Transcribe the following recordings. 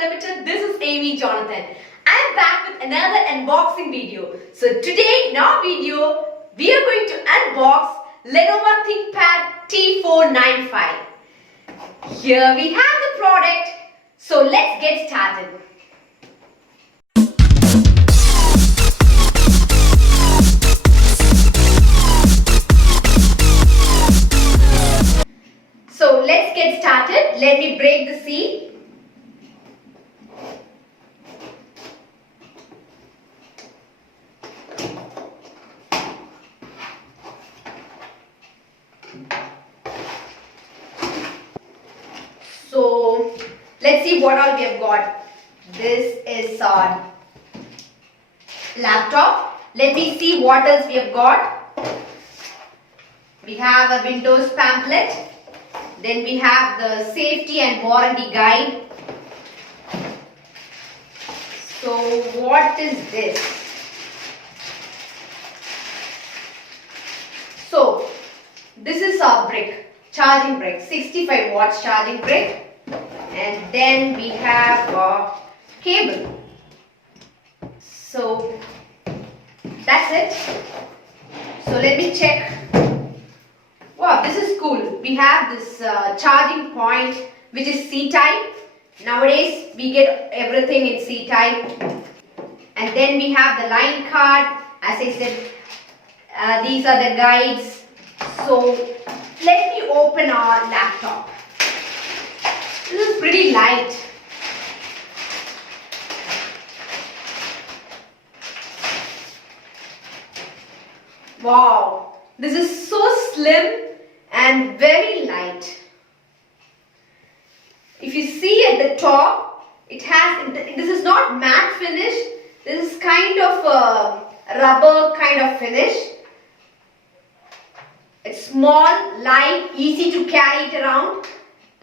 Unlimited. This is Amy Jonathan. I am back with another unboxing video. So today in our video, we are going to unbox Lenovo Thinkpad T495. Here we have the product. So let's get started. So let's get started. Let me break the seal. So let's see what all we have got. This is our laptop. Let me see what else we have got. We have a Windows pamphlet. Then we have the safety and warranty guide. So what is this? So this is our brick, charging brick, 65 watts charging brick. And then we have a cable. So that's it. So let me check. Wow, this is cool. We have this charging point which is C-type. Nowadays we get everything in C-type. And then we have the line card. As I said, these are the guides. So let me open our laptop. This is pretty light. Wow, this is so slim and very light. If you see at the top, it has, this is not matte finish, this is kind of a rubber kind of finish. It's small, light, easy to carry it around.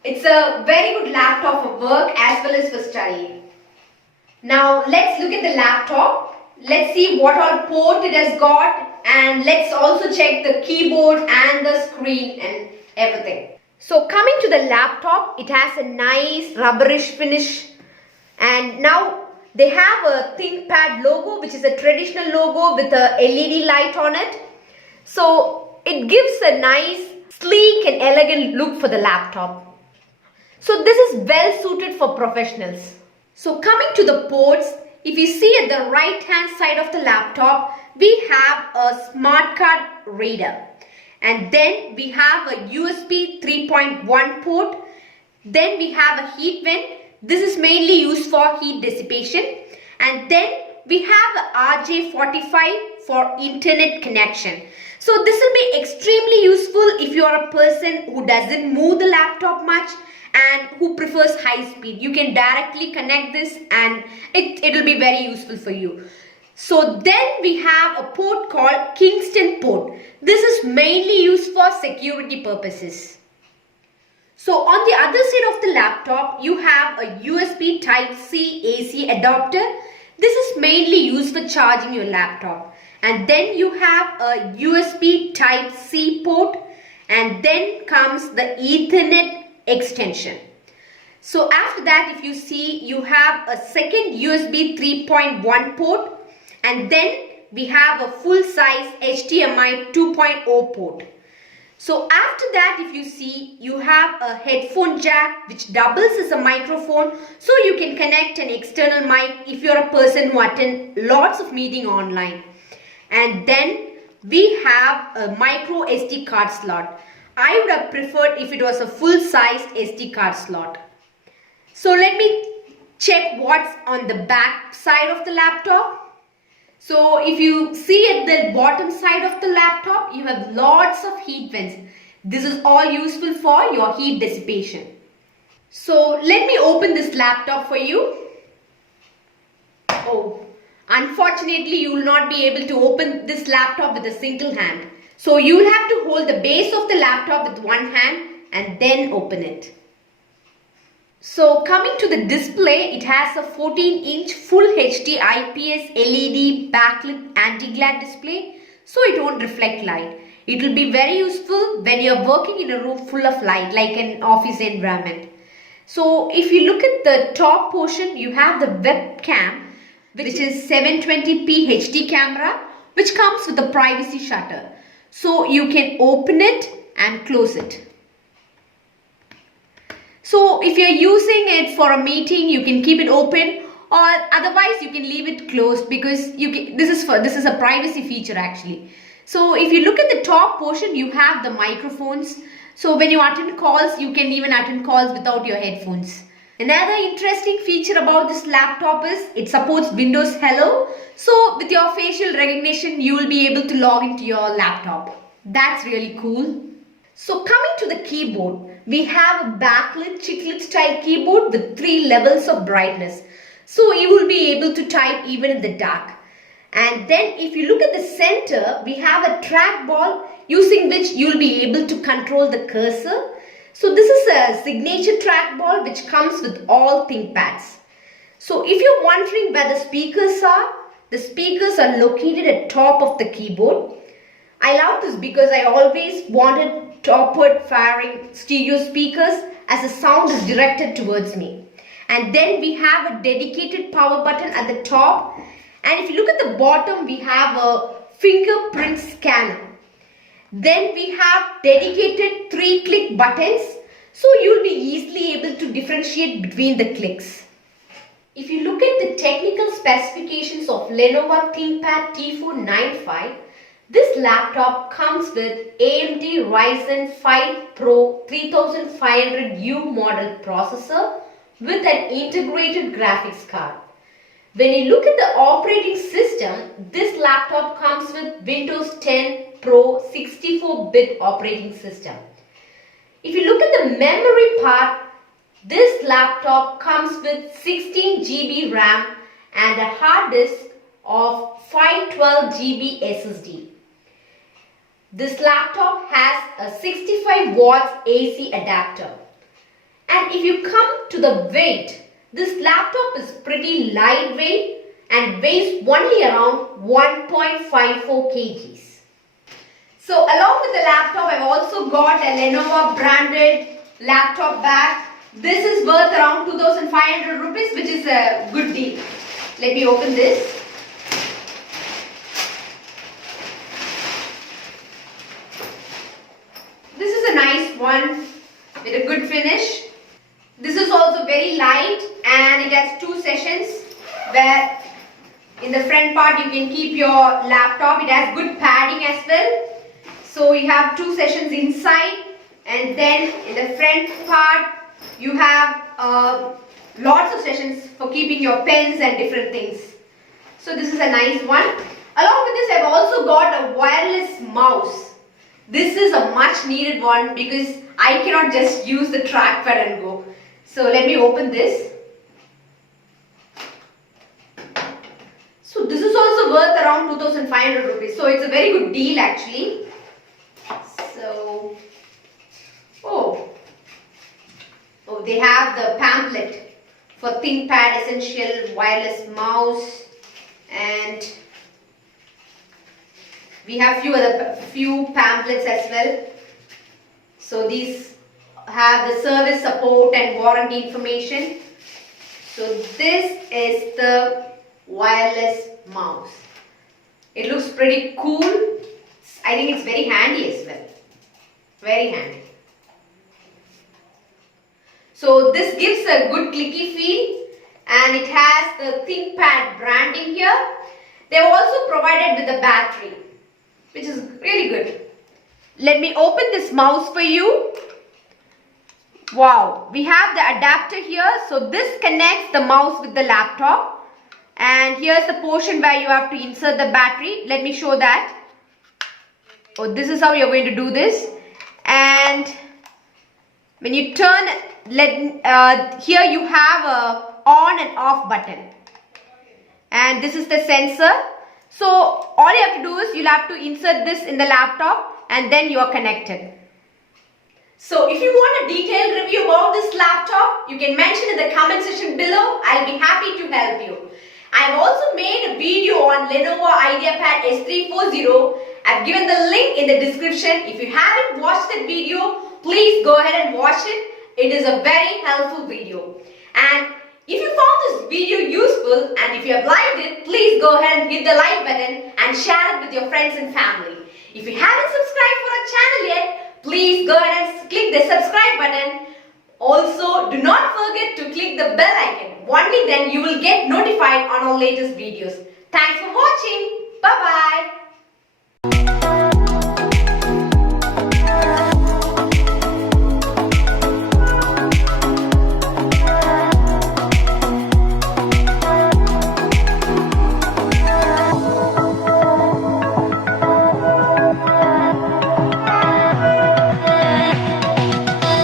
It's a very good laptop for work as well as for studying. Now let's look at the laptop. Let's see what all port it has got. And let's also check the keyboard and the screen and everything. So coming to the laptop, it has a nice rubberish finish. And now they have a ThinkPad logo, which is a traditional logo with a LED light on it. So it gives a nice, sleek and elegant look for the laptop. So this is well suited for professionals. So coming to the ports, if you see at the right hand side of the laptop, we have a smart card reader. And then we have a USB 3.1 port. Then we have a heat vent. This is mainly used for heat dissipation. And then we have a RJ45 for internet connection. So this will be extremely useful if you are a person who doesn't move the laptop much and who prefers high speed. You can directly connect this and it will be very useful for you. So then we have a port called Kingston port. This is mainly used for security purposes. So on the other side of the laptop, you have a USB Type-C AC adapter. This is mainly used for charging your laptop. And then you have a USB Type-C port. And then comes the Ethernet extension. So after that, if you see, you have a second USB 3.1 port. And then we have a full-size HDMI 2.0 port. So after that, if you see, you have a headphone jack which doubles as a microphone. So you can connect an external mic if you're a person who attends lots of meetings online. And then we have a micro SD card slot. I would have preferred if it was a full-sized SD card slot. So let me check what's on the back side of the laptop. So if you see at the bottom side of the laptop, you have lots of heat vents. This is all useful for your heat dissipation. So let me open this laptop for you. Oh, unfortunately you will not be able to open this laptop with a single hand. So you will have to hold the base of the laptop with one hand and then open it. So coming to the display, it has a 14-inch full HD IPS LED backlit anti-glare display, so it won't reflect light. It will be very useful when you are working in a room full of light, like an office environment. So if you look at the top portion, you have the webcam, which is 720p HD camera, which comes with a privacy shutter. So you can open it and close it. So if you're using it for a meeting, you can keep it open, or otherwise you can leave it closed, because this is a privacy feature actually. So if you look at the top portion, you have the microphones. So when you attend calls, you can even attend calls without your headphones. Another interesting feature about this laptop is it supports Windows Hello. So with your facial recognition, you will be able to log into your laptop. That's really cool. So coming to the keyboard, we have a backlit chiclet style keyboard with 3 levels of brightness. So you will be able to type even in the dark. And then if you look at the center, we have a trackball using which you will be able to control the cursor. So this is a signature trackball which comes with all ThinkPads. So if you're wondering where the speakers are located at top of the keyboard. I love this because I always wanted topward firing stereo speakers as the sound is directed towards me. And then we have a dedicated power button at the top. And if you look at the bottom, we have a fingerprint scanner. Then we have dedicated 3-click buttons. So you'll be easily able to differentiate between the clicks. If you look at the technical specifications of Lenovo Thinkpad T495, this laptop comes with AMD Ryzen 5 Pro 3500U model processor with an integrated graphics card. When you look at the operating system, this laptop comes with Windows 10 Pro 64-bit operating system. If you look at the memory part, this laptop comes with 16 GB RAM and a hard disk of 512 GB SSD. This laptop has a 65 watts AC adapter. And if you come to the weight, this laptop is pretty lightweight and weighs only around 1.54 kgs. So along with the laptop, I've also got a Lenovo branded laptop bag. This is worth around 2,500 rupees, which is a good deal. Let me open this. This is a nice one with a good finish. This is also very light and it has 2 sessions where in the front part you can keep your laptop. It has good padding as well. So you have 2 sessions inside, and then in the front part you have lots of sessions for keeping your pens and different things. So this is a nice one. Along with this, I've also got a wireless mouse. This is a much needed one because I cannot just use the trackpad and go. So let me open this. So this is also worth around 2,500 rupees. So it's a very good deal actually. So, they have the pamphlet for ThinkPad Essential Wireless Mouse, and we have few pamphlets as well. So these have the service support and warranty information. So this is the wireless mouse. It looks pretty cool. I think it's very handy as well. Very handy. So this gives a good clicky feel, and it has the ThinkPad branding here. They are also provided with a battery, which is really good. Let me open this mouse for you. Wow, we have the adapter here. So this connects the mouse with the laptop, and here's the portion where you have to insert the battery. Let me show that. Oh, this is how you're going to do this. And when you turn, here you have a on and off button, and this is the sensor. So all you have to do is you'll have to insert this in the laptop, and then you are connected. So if you want a detailed review about this laptop, you can mention in the comment section below. I'll be happy to help you. I've also made a video on Lenovo Ideapad S340. I've given the link in the description. If you haven't watched that video, please go ahead and watch it. it is a very helpful video. And if you found this video useful and if you have liked it, please go ahead and hit the like button and share it with your friends and family. If you haven't subscribed for our channel yet, please go ahead and click the subscribe button. Also, do not forget to click the bell icon. Only then you will get notified on our latest videos. Thanks for watching.